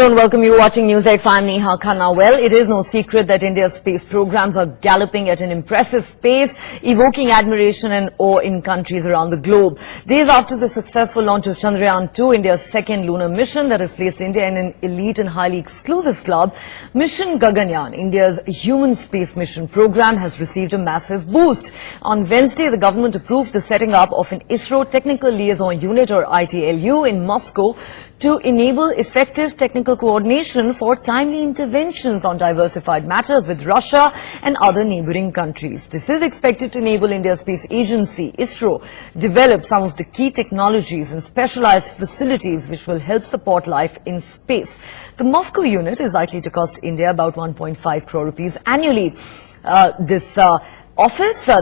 Hello and welcome. You watching NewsX. I'm Neha Khanna. Well, it is no secret that India's space programs are galloping at an impressive pace, evoking admiration and awe in countries around the globe. Days after the successful launch of Chandrayaan 2, India's second lunar mission that has placed India in an elite and highly exclusive club, Mission Gaganyaan, India's human space mission program, has received a massive boost. On Wednesday, the government approved the setting up of an ISRO Technical Liaison Unit or ITLU in Moscow to enable effective technical coordination for timely interventions on diversified matters with Russia and other neighboring countries. This is expected to enable India's space agency, ISRO, develop some of the key technologies and specialized facilities which will help support life in space. The Moscow unit is likely to cost India about 1.5 crore rupees annually. The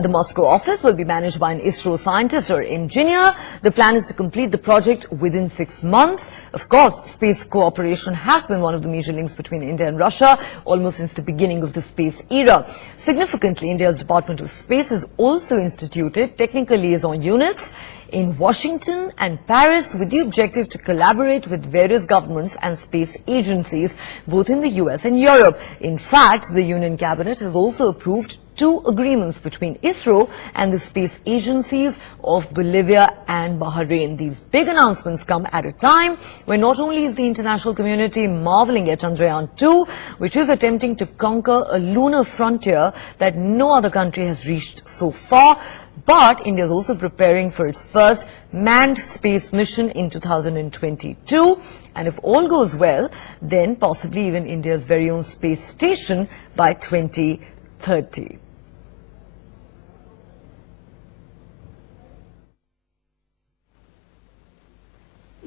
Moscow office will be managed by an ISRO scientist or engineer. The plan is to complete the project within 6 months. Of course, space cooperation has been one of the major links between India and Russia almost since the beginning of the space era. Significantly, India's Department of Space has also instituted technical liaison units in Washington and Paris with the objective to collaborate with various governments and space agencies both in the US and Europe. In fact, the Union Cabinet has also approved 2 agreements between ISRO and the space agencies of Bolivia and Bahrain. These big announcements come at a time when not only is the international community marveling at Chandrayaan 2, which is attempting to conquer a lunar frontier that no other country has reached so far, but India is also preparing for its first manned space mission in 2022. And if all goes well, then possibly even India's very own space station by 2030.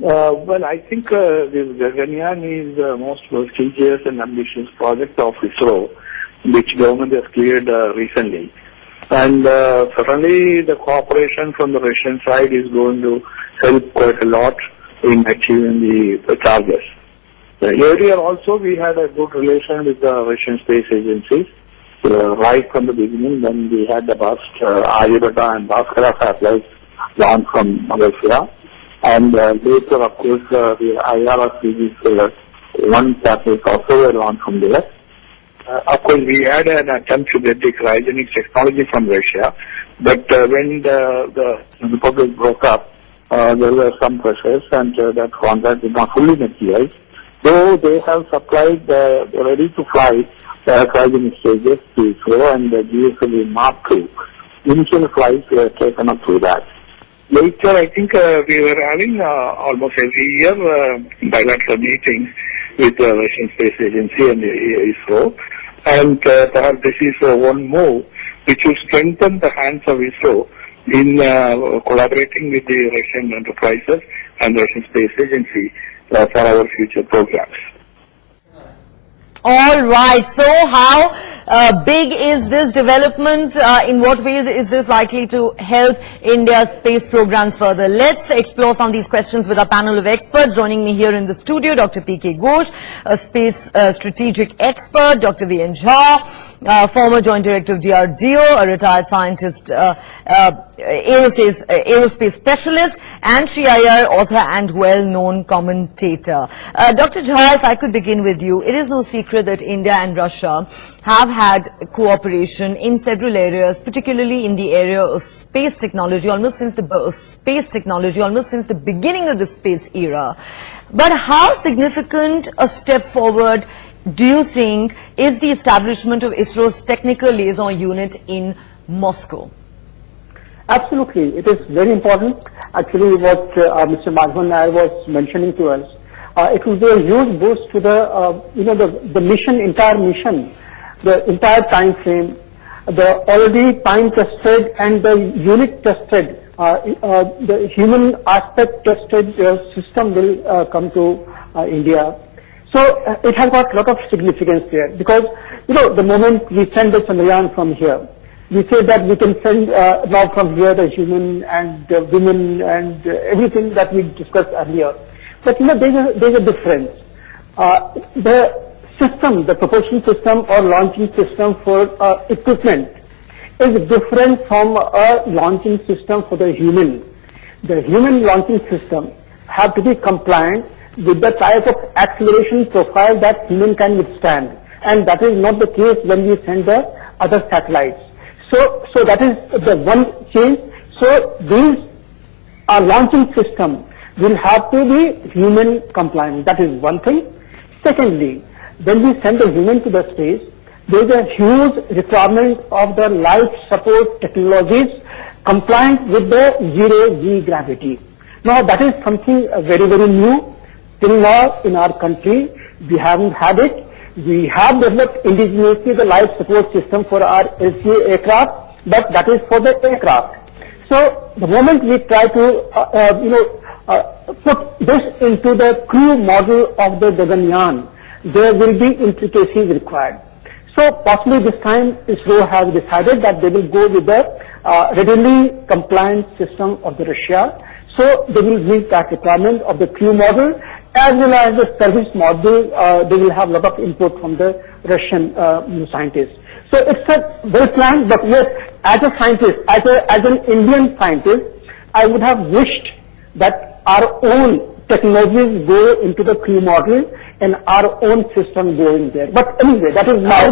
Well, I think this Gaganyaan is the most prestigious and ambitious project of ISRO, which government has cleared recently. And certainly the cooperation from the Russian side is going to help quite a lot in achieving the targets. Earlier also we had a good relation with the Russian space agencies. Right from the beginning when we had the first Aryabhata and Bhaskara satellites launched from Russia. And later, of course, the IRS one satellite also were launched from there. Of course, we had an attempt to get the cryogenics technology from Russia, but when the Republic broke up, there were some pressures and that contract did not fully materialize. Though they have supplied ready-to-fly cryogenic stages to ISRO and the GSLV Mark II. Initial flights were taken up through that. Later, I think we were having almost every year bilateral meetings with the Russian Space Agency and the ISRO. And perhaps this is one move which will strengthen the hands of ISRO in collaborating with the Russian enterprises and the Russian Space Agency for our future programs. All right. So how big is this development? In what ways is this likely to help India's space programs further? Let's explore some of these questions with our panel of experts. Joining me here in the studio, Dr. P.K. Ghosh, a space strategic expert, Dr. V.N. Jha, former Joint Director of DRDO, a retired scientist, aerospace specialist, and Shri Iyer, author and well-known commentator. Dr. Jha, if I could begin with you, it is no secret that India and Russia have had cooperation in several areas, particularly in the area of space technology, almost since the beginning of the space era. But how significant a step forward do you think is the establishment of ISRO's Technical Liaison Unit in Moscow? Absolutely, it is very important. Actually, what Mr. Madhavan Nair was mentioning to us, it will be a huge boost to the entire mission, the entire time frame, the already time tested and the unit tested, the human aspect tested system will come to India. So it has got a lot of significance there because, the moment we send the Chandrayaan from here, we say that we can send now from here the human and the women and everything that we discussed earlier. But there's a difference. The system, the propulsion system or launching system for equipment is different from a launching system for the human. The human launching system have to be compliant with the type of acceleration profile that human can withstand. And that is not the case when we send the other satellites. So that is the one change. So these launching system will have to be human compliant. That is one thing. Secondly, when we send a human to the space, there is a huge requirement of the life support technologies compliant with the zero-G gravity. Now that is something very, very new. Till now in our country, we haven't had it. We have developed indigenously the life support system for our LCA aircraft, but that is for the aircraft. So the moment we try to, put this into the crew model of the Gaganyaan, there will be intricacies required. So possibly this time ISRO has decided that they will go with the readily compliant system of the Russia. So they will meet that requirement of the crew model as well as the service model. They will have a lot of input from the Russian scientists. So it's a well planned, but yes, as a scientist, as an Indian scientist, I would have wished that our own technologies go into the crew model and our own system go in there. But anyway, that is my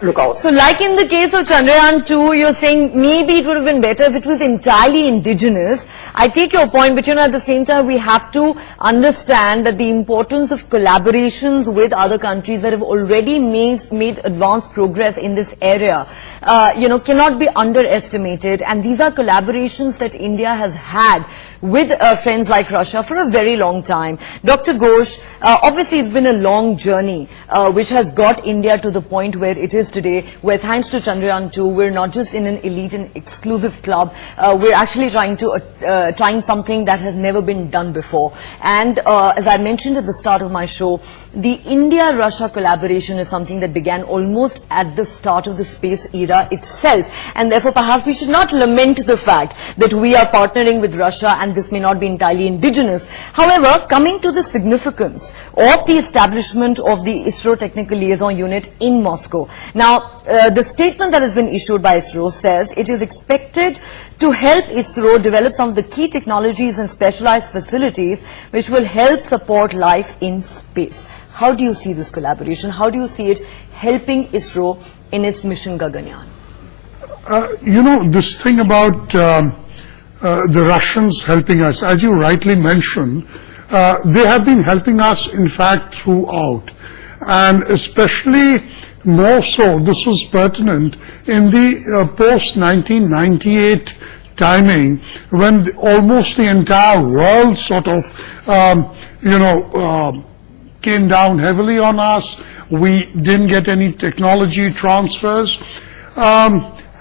lookout. So like in the case of Chandrayaan 2, you're saying maybe it would have been better if it was entirely indigenous. I take your point, but at the same time, we have to understand that the importance of collaborations with other countries that have already made advanced progress in this area, cannot be underestimated. And these are collaborations that India has had with friends like Russia for a very long time. Dr. Ghosh, obviously it's been a long journey which has got India to the point where it is today, where thanks to Chandrayaan 2, we're not just in an elite and exclusive club, we're actually trying something that has never been done before. And as I mentioned at the start of my show, the India-Russia collaboration is something that began almost at the start of the space era itself. And therefore, perhaps we should not lament the fact that we are partnering with Russia and this may not be entirely indigenous. However, coming to the significance of the establishment of the ISRO Technical Liaison Unit in Moscow. Now, the statement that has been issued by ISRO says it is expected to help ISRO develop some of the key technologies and specialized facilities which will help support life in space. How do you see this collaboration? How do you see it helping ISRO in its mission Gaganyaan? This thing about the Russians helping us, as you rightly mentioned, they have been helping us, in fact, throughout. And especially more so, this was pertinent in the post-1998 timing, when almost the entire world sort of, came down heavily on us. We didn't get any technology transfers.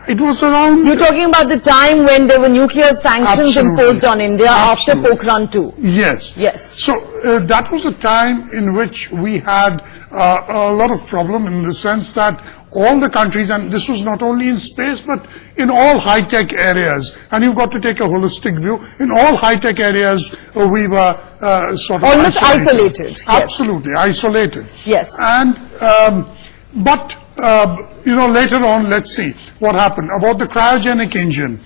It was around... You're talking about the time when there were nuclear sanctions imposed on India after Pokhran 2. Yes. Yes. So that was a time in which we had a lot of problem in the sense that all the countries, and this was not only in space, but in all high-tech areas, and you've got to take a holistic view, in all high-tech areas we were sort of almost isolated. Absolutely, yes. Isolated. Yes. And, later on, let's see what happened. About the cryogenic engine,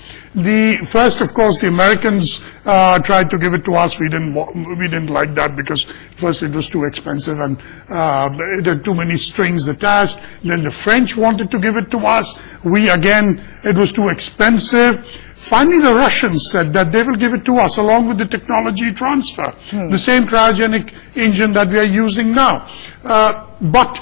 first, of course, the Americans tried to give it to us. We didn't like that because first it was too expensive and it had too many strings attached. Then the French wanted to give it to us. It was too expensive. Finally, the Russians said that they will give it to us along with the technology transfer, the same cryogenic engine that we are using now. But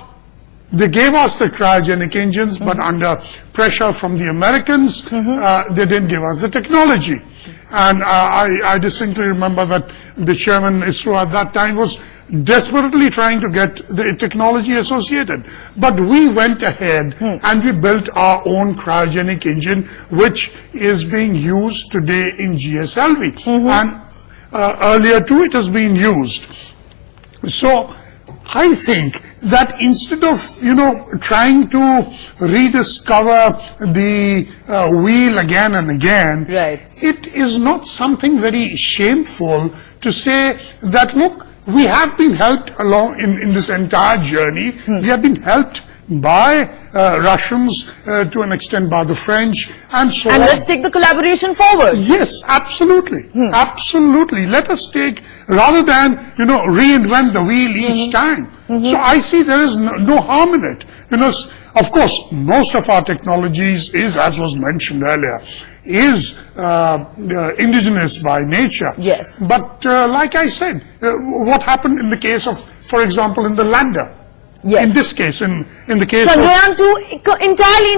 they gave us the cryogenic engines, but under pressure from the Americans, they didn't give us the technology. And I distinctly remember that the chairman ISRO at that time was desperately trying to get the technology associated. But we went ahead and we built our own cryogenic engine, which is being used today in GSLV. And earlier too, it has been used. So I think that instead of, trying to rediscover the wheel again and again, it is not something very shameful to say that, look, we have been helped along in this entire journey. We have been helped by Russians, to an extent by the French, and so on. And let's take the collaboration forward. Yes, absolutely. Absolutely. Let us take, rather than, reinvent the wheel each time. So I see there is no harm in it. Of course, most of our technologies is, as was mentioned earlier, is indigenous by nature. Yes. But like I said, what happened in the case of, for example, in the lander? Yes. In this case, in the case Chandrayaan 2, entirely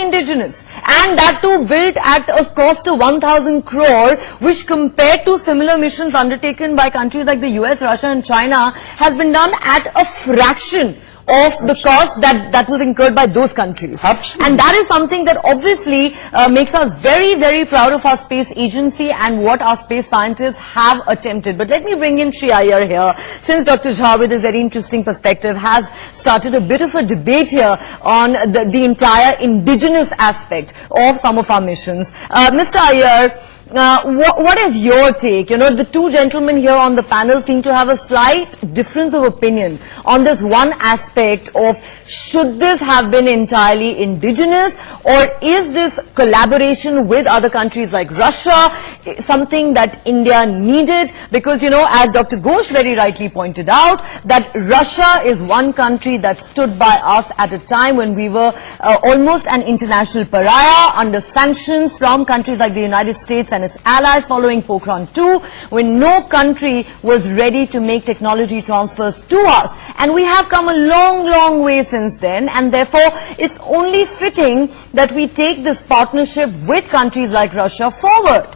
indigenous, and that too built at a cost of 1,000 crore, which compared to similar missions undertaken by countries like the US, Russia and China has been done at a fraction of the cost that was incurred by those countries. Absolutely. And that is something that obviously makes us very, very proud of our space agency and what our space scientists have attempted. But let me bring in Shri Iyer here, since Dr. Jha, with his very interesting perspective, has started a bit of a debate here on the entire indigenous aspect of some of our missions. Mr. Iyer, what is your take? The two gentlemen here on the panel seem to have a slight difference of opinion on this one aspect of should this have been entirely indigenous, or is this collaboration with other countries like Russia something that India needed? Because, as Dr. Ghosh very rightly pointed out, that Russia is one country that stood by us at a time when we were almost an international pariah under sanctions from countries like the United States and its allies following Pokhran II, when no country was ready to make technology transfers to us. And we have come a long, long way since then, and therefore it's only fitting that we take this partnership with countries like Russia forward.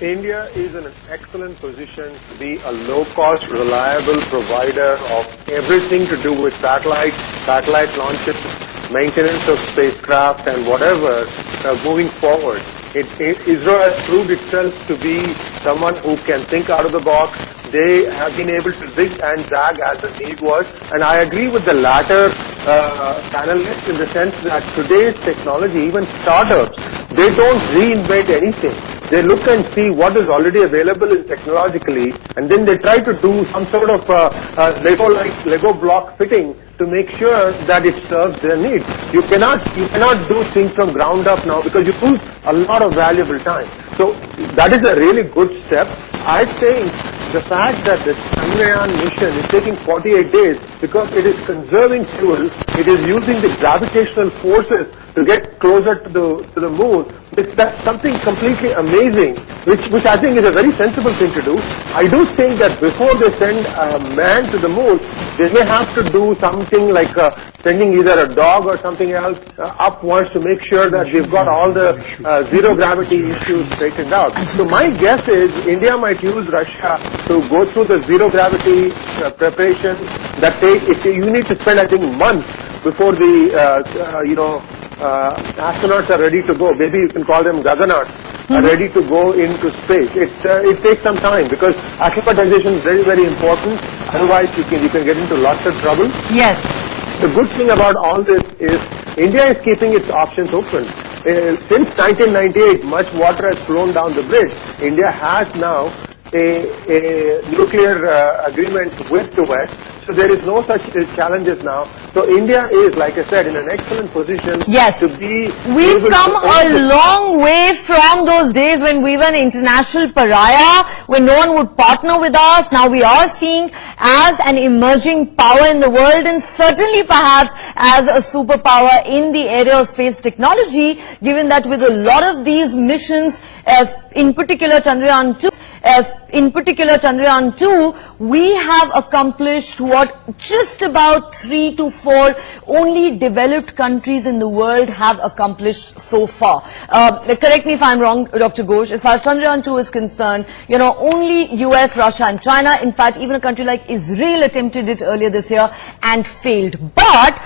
India is in an excellent position to be a low-cost, reliable provider of everything to do with satellite launches, maintenance of spacecraft and whatever moving forward. Israel has proved itself to be someone who can think out of the box. They have been able to zig and zag as the need was. And I agree with the latter panelists in the sense that today's technology, even startups, they don't reinvent anything. They look and see what is already available technologically, and then they try to do some sort of Lego block fitting to make sure that it serves their needs. You cannot do things from ground up now because you lose a lot of valuable time. So that is a really good step. I think the fact that the Chandrayaan mission is taking 48 days because it is conserving fuel, it is using the gravitational forces to get closer to the moon. That's something completely amazing, which I think is a very sensible thing to do. I do think that before they send a man to the moon, they may have to do something like sending either a dog or something else up once to make sure that we've got all the zero gravity issues straightened out. So my guess is India might use Russia to go through the zero gravity preparation that you need to spend, I think, months before the astronauts are ready to go. Maybe you can call them Gaganauts, are ready to go into space. It takes some time because acclimatization is very, very important. Otherwise, you can get into lots of trouble. Yes. The good thing about all this is India is keeping its options open. Since 1998, much water has flown down the bridge. India has now a nuclear agreement with the West. So there is no such challenges now. So India is, like I said, in an excellent position to be... We've come a long way from those days when we were an international pariah, when no one would partner with us. Now we are seeing as an emerging power in the world, and certainly perhaps as a superpower in the area of space technology, given that with a lot of these missions, as in particular Chandrayaan 2, we have accomplished what just about 3 to 4 only developed countries in the world have accomplished so far. Correct me if I'm wrong, Dr. Ghosh, as far as Chandrayaan 2 is concerned, only US, Russia and China, in fact even a country like Israel attempted it earlier this year and failed. But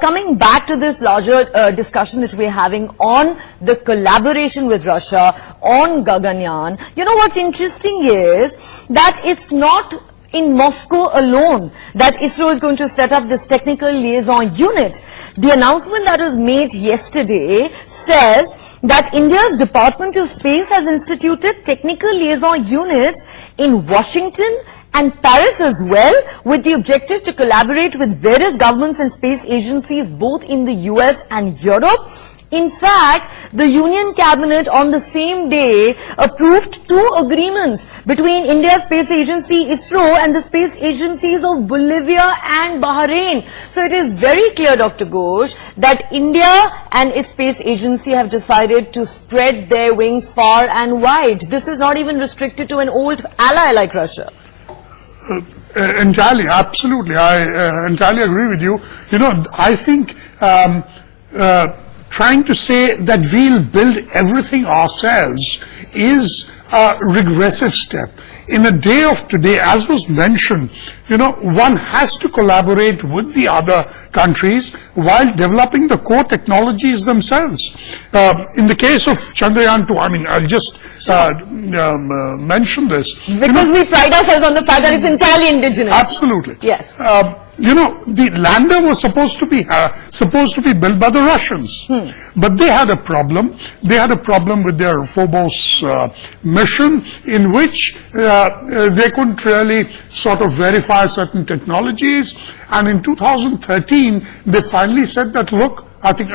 coming back to this larger discussion that we're having on the collaboration with Russia on Gaganyaan, what's interesting is that it's not in Moscow alone that ISRO is going to set up this technical liaison unit. The announcement that was made yesterday says that India's Department of Space has instituted technical liaison units in Washington and Paris as well, with the objective to collaborate with various governments and space agencies both in the US and Europe. In fact, the Union Cabinet on the same day approved 2 agreements between India's space agency ISRO and the space agencies of Bolivia and Bahrain. So it is very clear, Dr. Ghosh, that India and its space agency have decided to spread their wings far and wide. This is not even restricted to an old ally like Russia. Entirely, absolutely. I entirely agree with you. You know, I think trying to say that we'll build everything ourselves is a regressive step. In a day of today, as was mentioned, you know, one has to collaborate with the other countries while developing the core technologies themselves. In the case of Chandrayaan 2, I mean, I'll just mention this. Because we pride ourselves on the fact that it's entirely indigenous. Absolutely. Yes. You know, the lander was supposed to be built by the Russians, but they had a problem. They had a problem with their Phobos mission, in which they couldn't really sort of verify certain technologies. And in 2013, they finally said that, look, I think,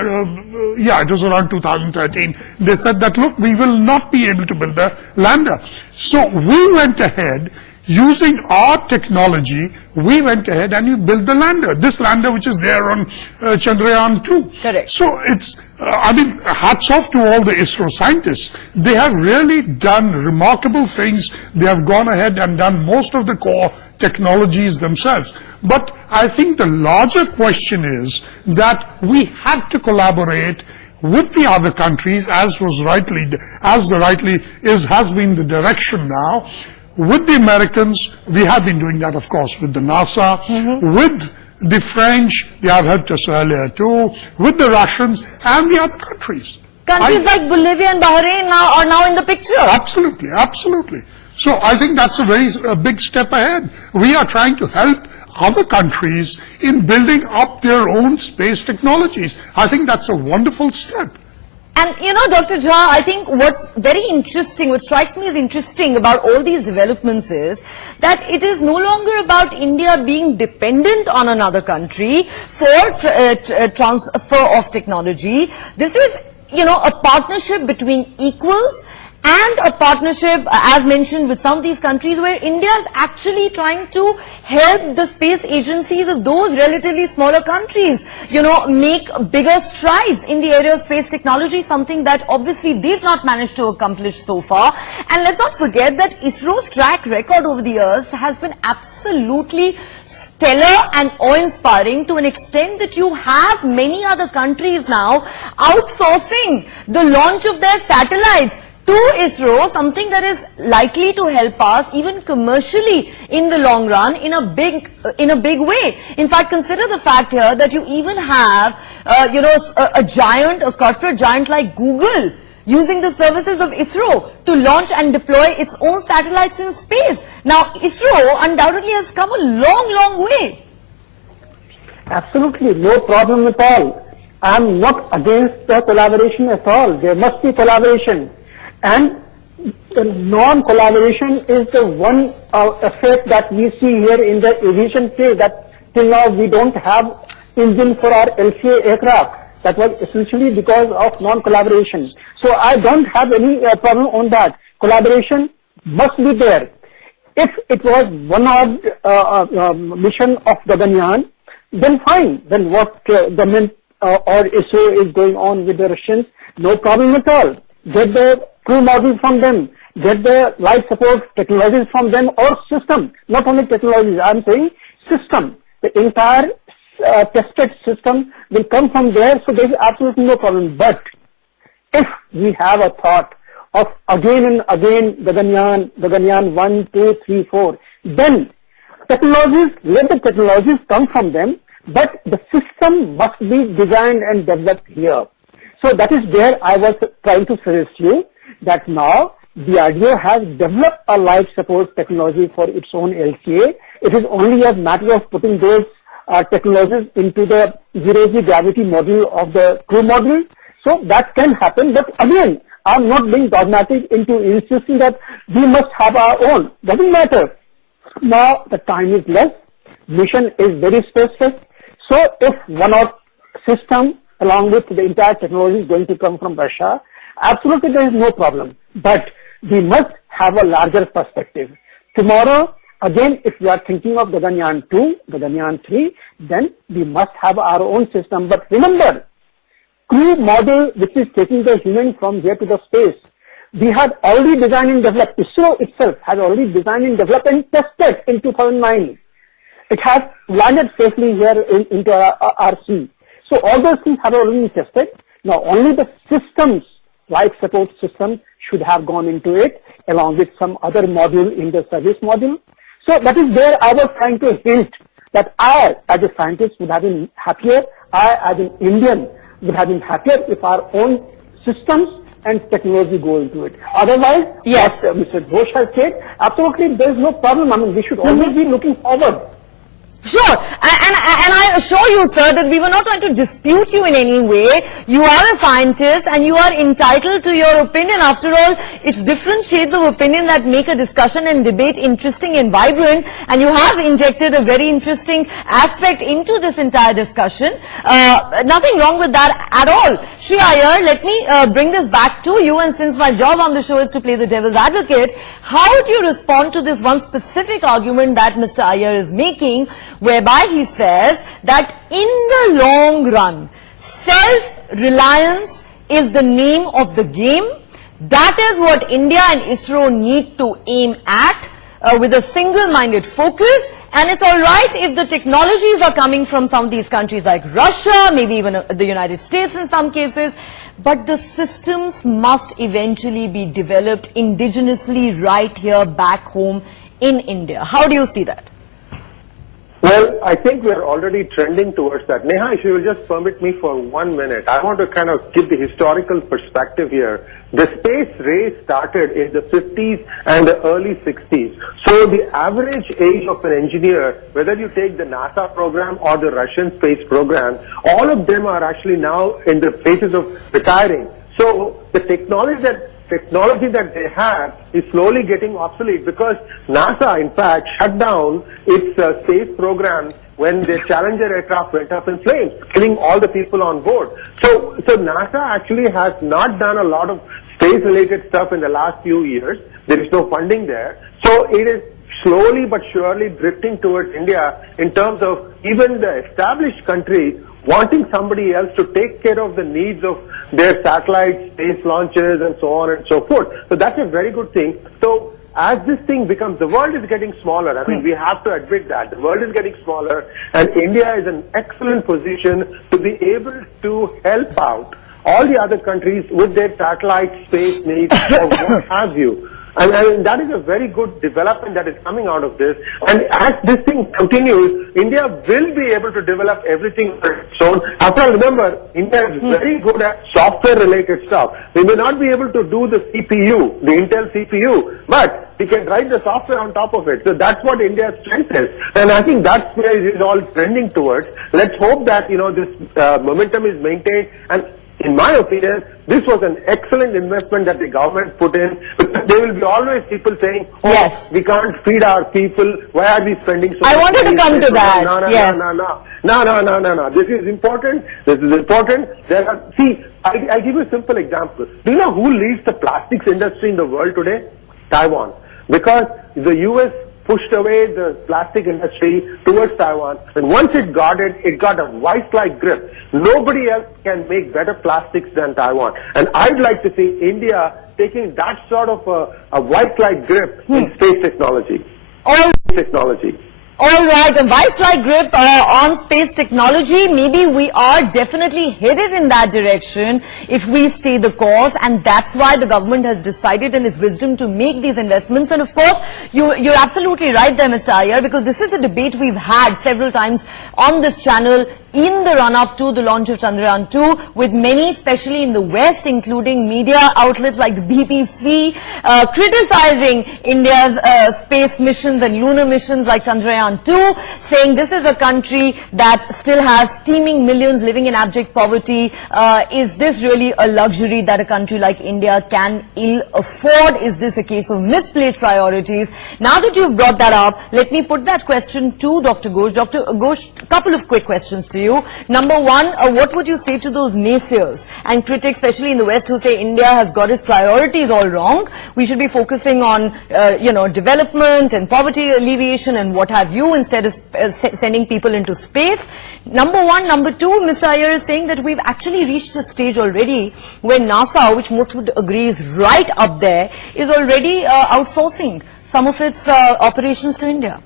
yeah, it was around 2013. They said that, look, we will not be able to build the lander. So we went ahead. Using our technology, we went ahead and we built the lander. This lander which is there on Chandrayaan 2. Correct. So it's, I mean, hats off to all the ISRO scientists. They have really done remarkable things. They have gone ahead and done most of the core technologies themselves. But I think the larger question is that we have to collaborate with the other countries, as has been the direction now. With the Americans, we have been doing that, of course, with the NASA, with the French, they have helped us earlier too, with the Russians and the other countries. Countries like Bolivia and Bahrain are now in the picture. Absolutely, absolutely. So I think that's a very big step ahead. We are trying to help other countries in building up their own space technologies. I think that's a wonderful step. And, you know, Dr. Jha, I think what's very interesting, what strikes me as interesting about all these developments is that it is no longer about India being dependent on another country for transfer of technology. This is, you know, a partnership between equals and a partnership, as mentioned, with some of these countries where India is actually trying to help the space agencies of those relatively smaller countries, you know, make bigger strides in the area of space technology, something that obviously they've not managed to accomplish so far. And let's not forget that ISRO's track record over the years has been absolutely stellar and awe-inspiring to an extent that you have many other countries now outsourcing the launch of their satellites to ISRO, something that is likely to help us even commercially in the long run in a big way. In fact, consider the fact here that you even have, you know, a corporate giant like Google using the services of ISRO to launch and deploy its own satellites in space. Now, ISRO undoubtedly has come a long, long way. Absolutely, no problem at all. I am not against the collaboration at all. There must be collaboration. And the non-collaboration is the one effect that we see here in the aviation space, that till now we don't have engine for our LCA aircraft. That was essentially because of non-collaboration. So I don't have any problem on that. Collaboration must be there. If it was one odd mission of Gaganyaan, then fine. Then what government or ISRO is going on with the Russians, no problem at all. Get the crew models from them, get the life support technologies from them, or system, not only technologies, I am saying system. The entire tested system will come from there, so there is absolutely no problem. But if we have a thought of again and again Gaganyaan 1, 2, 3, 4, then technologies, let the technologies come from them, but the system must be designed and developed here. So that is where I was trying to suggest you that now DRDO has developed a life support technology for its own LCA. It is only a matter of putting those technologies into the zero-G gravity model of the crew model. So that can happen. But again, I'm not being dogmatic into insisting that we must have our own. Doesn't matter. Now the time is less, mission is very specific. So if one of system along with the entire technology is going to come from Russia, absolutely there is no problem. But we must have a larger perspective. Tomorrow, again, if we are thinking of Gaganyaan 2, Gaganyaan 3, then we must have our own system. But remember, crew model which is taking the human from here to the space, we had already designed and developed. ISRO itself has already designed and developed and tested in 2009. It has landed safely here into our sea. So all those things have already been tested. Now only the systems, life support system, should have gone into it along with some other module in the service module. So that is where I was trying to hint that I as a scientist would have been happier, I as an Indian would have been happier if our own systems and technology go into it. Otherwise, yes, what Mr. Ghosh has said, absolutely there is no problem. I mean, we should always be looking forward. Sure, and I assure you, sir, that we were not trying to dispute you in any way. You are a scientist and you are entitled to your opinion. After all, it's different shades of opinion that make a discussion and debate interesting and vibrant, and you have injected a very interesting aspect into this entire discussion. Nothing wrong with that at all. Shri Iyer, let me bring this back to you, and since my job on the show is to play the devil's advocate, how do you respond to this one specific argument that Mr. Iyer is making, whereby he says that in the long run, self-reliance is the name of the game. That is what India and ISRO need to aim at with a single-minded focus. And it's all right if the technologies are coming from some of these countries like Russia, maybe even the United States in some cases, but the systems must eventually be developed indigenously right here back home in India. How do you see that? Well, I think we're already trending towards that. Neha, if you will just permit me for 1 minute, I want to kind of give the historical perspective here. The space race started in the 50s and the early 60s. So the average age of an engineer, whether you take the NASA program or the Russian space program, all of them are actually now in the phases of retiring. So the technology that they have is slowly getting obsolete because NASA, in fact, shut down its space program when the Challenger aircraft went up in flames, killing all the people on board. So NASA actually has not done a lot of space-related stuff in the last few years. There is no funding there. So it is slowly but surely drifting towards India in terms of even the established countries wanting somebody else to take care of the needs of their satellite space launches and so on and so forth. So that's a very good thing. So as this thing becomes, the world is getting smaller. I mean, we have to admit that. The world is getting smaller, and India is in an excellent position to be able to help out all the other countries with their satellite space needs or what have you. And that is a very good development that is coming out of this. And as this thing continues, India will be able to develop everything on its own. After all, remember, India is very good at software-related stuff. We may not be able to do the CPU, the Intel CPU, but we can write the software on top of it. So that's what India's strength is. And I think that's where it is all trending towards. Let's hope that, this momentum is maintained. And in my opinion, this was an excellent investment that the government put in. Because there will be always people saying, oh, yes, we can't feed our people. Why are we spending so much money? I wanted to come to that. No. This is important. I'll give you a simple example. Do you know who leads the plastics industry in the world today? Taiwan. Because the US pushed away the plastic industry towards Taiwan, and once it got a vice-like grip. Nobody else can make better plastics than Taiwan. And I'd like to see India taking that sort of a vice-like grip in space technology. All right, a vice-like grip on space technology. Maybe we are definitely headed in that direction if we stay the course, and that's why the government has decided in its wisdom to make these investments. And of course, you're absolutely right there, Mr. Iyer, because this is a debate we've had several times on this channel in the run-up to the launch of Chandrayaan 2, with many, especially in the West, including media outlets like the BBC, criticizing India's space missions and lunar missions like Chandrayaan 2, saying this is a country that still has teeming millions living in abject poverty. Is this really a luxury that a country like India can ill afford? Is this a case of misplaced priorities? Now that you've brought that up, let me put that question to Dr. Ghosh. Dr. Ghosh, a couple of quick questions to you. Number one, what would you say to those naysayers and critics, especially in the West, who say India has got its priorities all wrong? We should be focusing on, development and poverty alleviation and what have you, instead of sending people into space. Number one. Number two, Mr. Iyer is saying that we've actually reached a stage already where NASA, which most would agree is right up there, is already outsourcing some of its operations to India.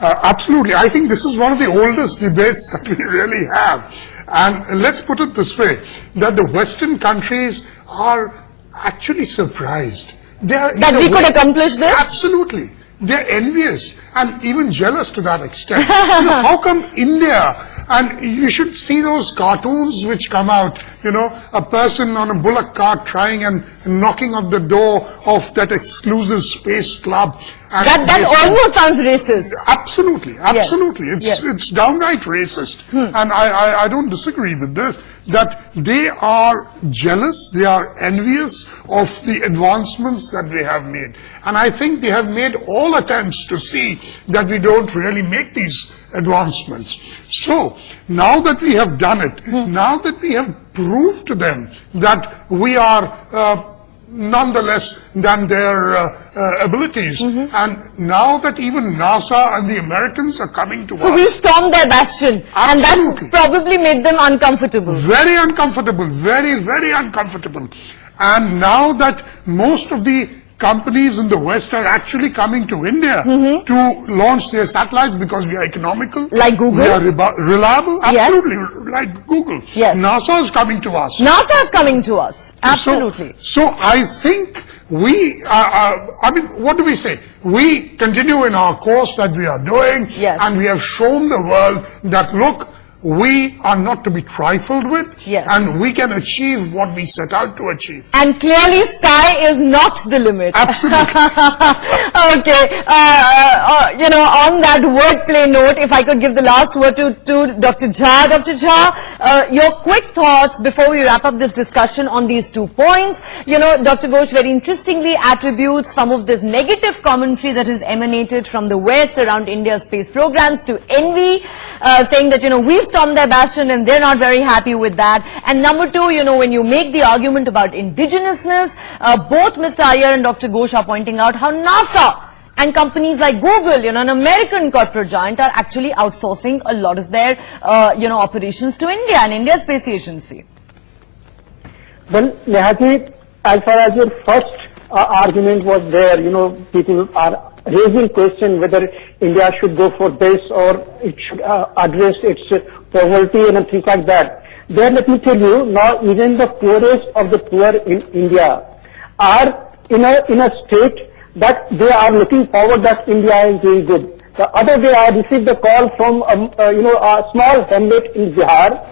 Absolutely. I think this is one of the oldest debates that we really have. And let's put it this way, that the Western countries are actually surprised. That we could accomplish this? Absolutely. They're envious and even jealous to that extent. How come India? And you should see those cartoons which come out, a person on a bullock cart trying and knocking on the door of that exclusive space club. And that almost sounds racist. Absolutely, absolutely. Yes. It's downright racist. And I don't disagree with this, that they are jealous, they are envious of the advancements that they have made. And I think they have made all attempts to see that we don't really make these advancements. So, now that we have done it, now that we have proved to them that we are nonetheless than their abilities, and now that even NASA and the Americans are coming to us. So we stormed their bastion, Absolutely. And that's probably made them uncomfortable. Very uncomfortable, very, very uncomfortable. And now that most of the companies in the West are actually coming to India to launch their satellites because we are economical. Like Google? We are reliable. Absolutely. Like Google. Yes. NASA is coming to us. NASA is coming to us. Absolutely. So I think we, what do we say? We continue in our course that we are doing, and we have shown the world that, look, we are not to be trifled with, and we can achieve what we set out to achieve. And clearly, sky is not the limit. Absolutely. Okay. On that wordplay note, if I could give the last word to Dr. Jha. Dr. Jha, your quick thoughts before we wrap up this discussion on these 2 points. Dr. Ghosh very interestingly attributes some of this negative commentary that has emanated from the West around India's space programs to envy, saying that, we've stormed their bastion and they're not very happy with that. And number two, when you make the argument about indigenousness, both Mr. Iyer and Dr. Ghosh are pointing out how NASA and companies like Google, an American corporate giant, are actually outsourcing a lot of their, operations to India and India's space agency. Well, Nehati, as far as your first argument was there, people are raising question whether India should go for this or it should address its poverty and things like that. Then let me tell you, now even the poorest of the poor in India are in a state that they are looking forward that India is doing good. The other day I received a call from a small hamlet in Bihar,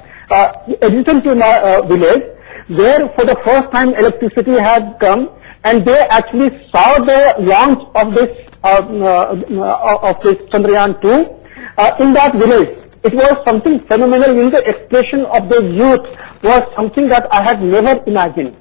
adjacent to my village, where for the first time electricity had come, and they actually saw the launch of this Chandrayaan 2 in that village. It was something phenomenal. The expression of the youth was something that I had never imagined.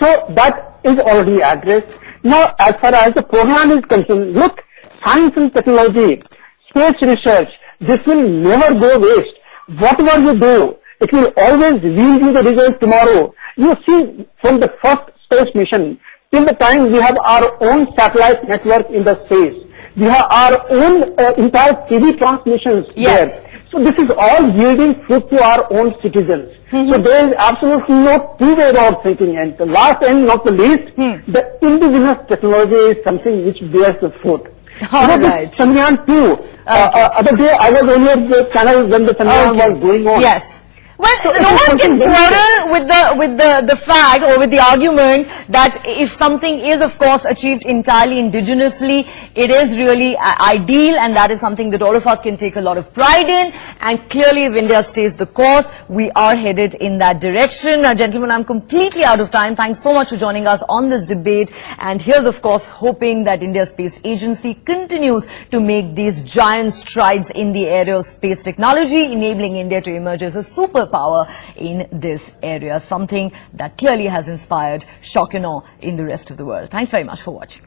So that is already addressed. Now, as far as the program is concerned, look, science and technology, space research, this will never go waste. Whatever you do, it will always yield you the result tomorrow. You see, from the first space mission, till the time we have our own satellite network in the space, we have our own entire TV transmissions there. So this is all yielding fruit to our own citizens. So there is absolutely no two-way about thinking. And the last and not the least, the indigenous technology is something which bears the fruit. Right. Chandrayaan 2, other day I was on your channel when the Chandrayaan was going on. Yes. Well, So no it is one can something very quarrel with the fact or with the argument that if something is, of course, achieved entirely indigenously, it is really ideal, and that is something that all of us can take a lot of pride in. And clearly, if India stays the course, we are headed in that direction. Now, gentlemen, I'm completely out of time. Thanks so much for joining us on this debate. And here's, of course, hoping that India's Space Agency continues to make these giant strides in the area of space technology, enabling India to emerge as a superpower in this area, something that clearly has inspired shock and awe in the rest of the world. Thanks very much for watching.